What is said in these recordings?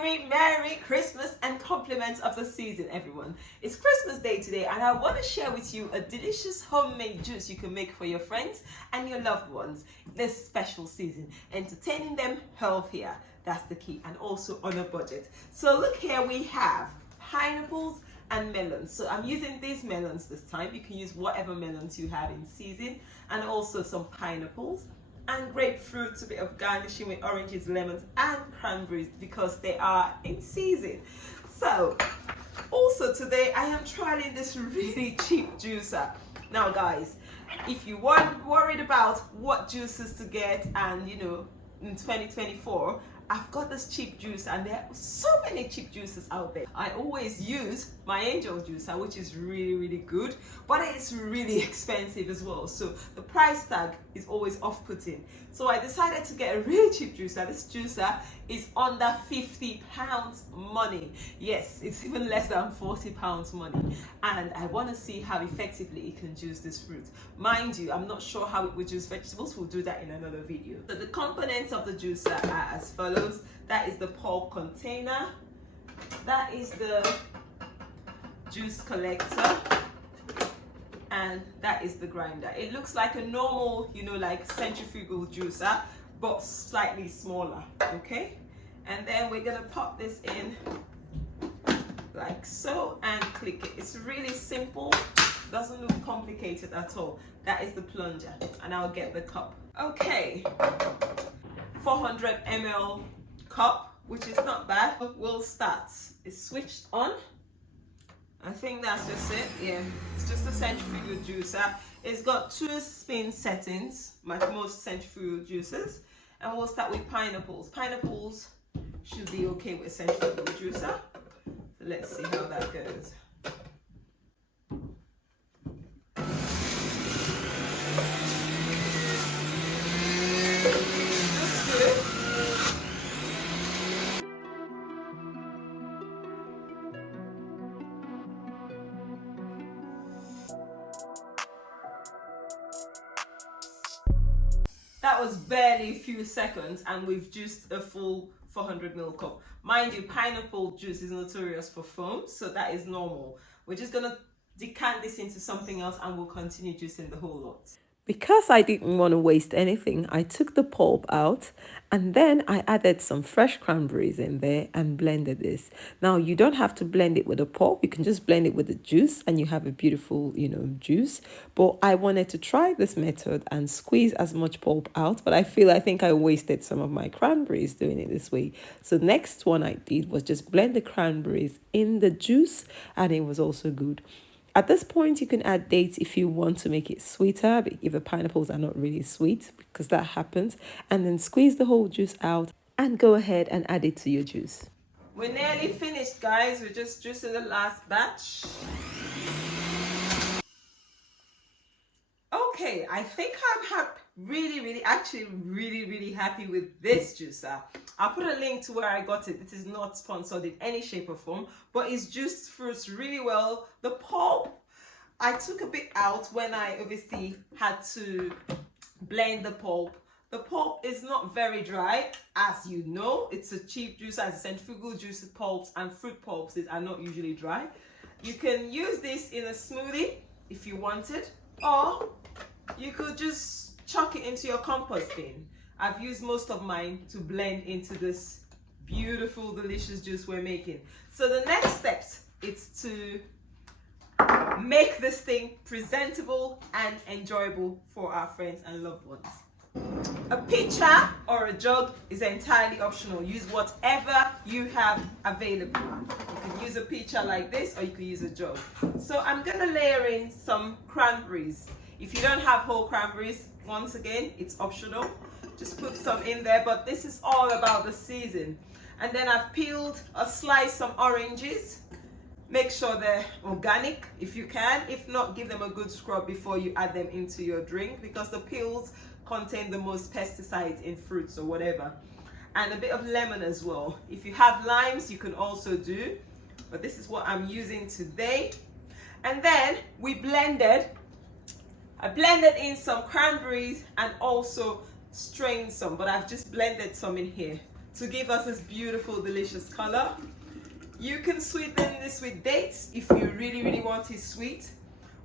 Merry Christmas and compliments of the season, everyone. It's Christmas Day today, and I want to share with you a delicious homemade juice you can make for your friends and your loved ones this special season. Entertaining them healthier, that's the key, and also on a budget. So look here, we have pineapples and melons. So I'm using these melons this time. You can use whatever melons you have in season, and also some pineapples and grapefruit, a bit of garnishing with oranges, lemons and cranberries because they are in season. So also today I am trialing this really cheap juicer. Now guys, if you weren't worried about what juices to get, and you know, in 2024 I've got this cheap juice, and there are so many cheap juices out there. I always use my Angel juicer, which is really good, but it's really expensive as well. So the price tag is always off-putting. So I decided to get a really cheap juicer. This juicer is under £50 money. Yes, it's even less than £40 money. And I want to see how effectively it can juice this fruit. Mind you, I'm not sure how it would juice vegetables. We'll do that in another video. So the components of the juicer are as follows. That is the pulp container. That is the juice collector. And that is the grinder. It looks like a normal, you know, like centrifugal juicer, but slightly smaller, okay? And then we're gonna pop this in like so and click it. It's really simple, doesn't look complicated at all. That is the plunger, and I'll get the cup. Okay, 400 ml cup, which is not bad. We'll start. It's switched on. I think that's just it. Yeah, it's just a centrifugal juicer. It's got 2 spin settings, like most centrifugal juicers. And we'll start with pineapples. Pineapples should be okay with a centrifugal juicer. So let's see how that goes. That's good. That was barely a few seconds, and we've juiced a full 400 ml cup. Mind you, pineapple juice is notorious for foam, so that is normal. We're just gonna decant this into something else, and we'll continue juicing the whole lot. Because I didn't want to waste anything, I took the pulp out, and then I added some fresh cranberries in there and blended this. Now, you don't have to blend it with the pulp. You can just blend it with the juice and you have a beautiful, you know, juice. But I wanted to try this method and squeeze as much pulp out, but I think I wasted some of my cranberries doing it this way. So next one I did was just blend the cranberries in the juice, and it was also good. At this point, you can add dates if you want to make it sweeter, but if the pineapples are not really sweet, because that happens, and then squeeze the whole juice out and go ahead and add it to your juice. We're nearly finished, guys. We're just juicing the last batch. Okay, I think I'm really happy with this juicer. I'll put a link to where I got it. It is not sponsored in any shape or form, but it's juiced fruits really well. The pulp, I took a bit out when I obviously had to blend the pulp. The pulp is not very dry, as you know. It's a cheap juicer, as a centrifugal juice. Pulps and fruit pulps are not usually dry. You can use this in a smoothie if you wanted, or you could just chuck it into your compost bin. I've used most of mine to blend into this beautiful, delicious juice we're making. So the next steps is to make this thing presentable and enjoyable for our friends and loved ones. A pitcher or a jug is entirely optional. Use whatever you have available. You can use a pitcher like this, or you can use a jug. So I'm gonna layer in some cranberries. If you don't have whole cranberries, once again, it's optional. Just put some in there, but this is all about the season. And then I've peeled or sliced some oranges. Make sure they're organic if you can. If not, give them a good scrub before you add them into your drink, because the peels contain the most pesticides in fruits or whatever. And a bit of lemon as well. If you have limes, you can also do, but this is what I'm using today. And then I blended in some cranberries and also strained some, but I've just blended some in here to give us this beautiful, delicious color. You can sweeten this with dates if you really want it sweet,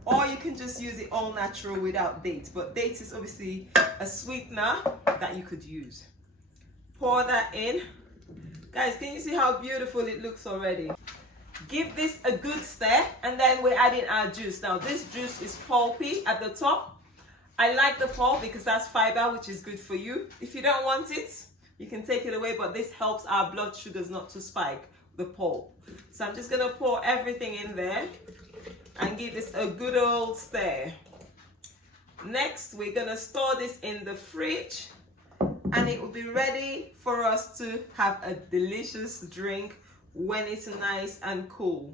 or you can just use it all natural without dates. But dates is obviously a sweetener that you could use. Pour that in. Guys, can you see how beautiful it looks already? Give this a good stir, and then we're adding our juice. Now this juice is pulpy at the top. I like the pulp because that's fiber, which is good for you. If you don't want it, you can take it away, but this helps our blood sugars not to spike, the pulp. So I'm just gonna pour everything in there and give this a good old stir. Next, we're gonna store this in the fridge, and it will be ready for us to have a delicious drink when it's nice and cool.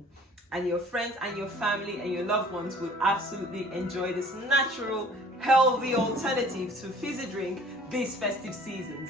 And your friends and your family and your loved ones will absolutely enjoy this natural, healthy alternative to fizzy drink these festive seasons.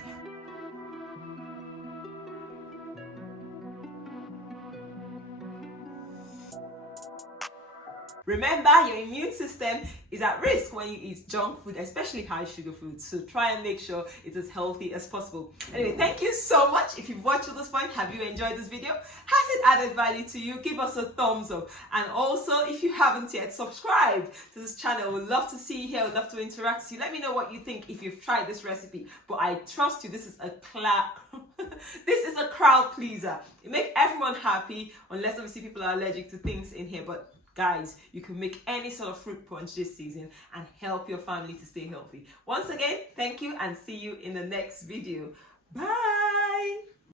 Remember, your immune system is at risk when you eat junk food, especially high sugar food. So try and make sure it's as healthy as possible. Anyway, thank you so much. If you've watched to this point, have you enjoyed this video? Has it added value to you? Give us a thumbs up. And also, if you haven't yet subscribed to this channel, we'd love to see you here. We'd love to interact with you. Let me know what you think if you've tried this recipe. But I trust you, this is a this is a crowd pleaser. It makes everyone happy, unless obviously people are allergic to things in here. But guys, you can make any sort of fruit punch this season and help your family to stay healthy. Once again, thank you, and see you in the next video. Bye.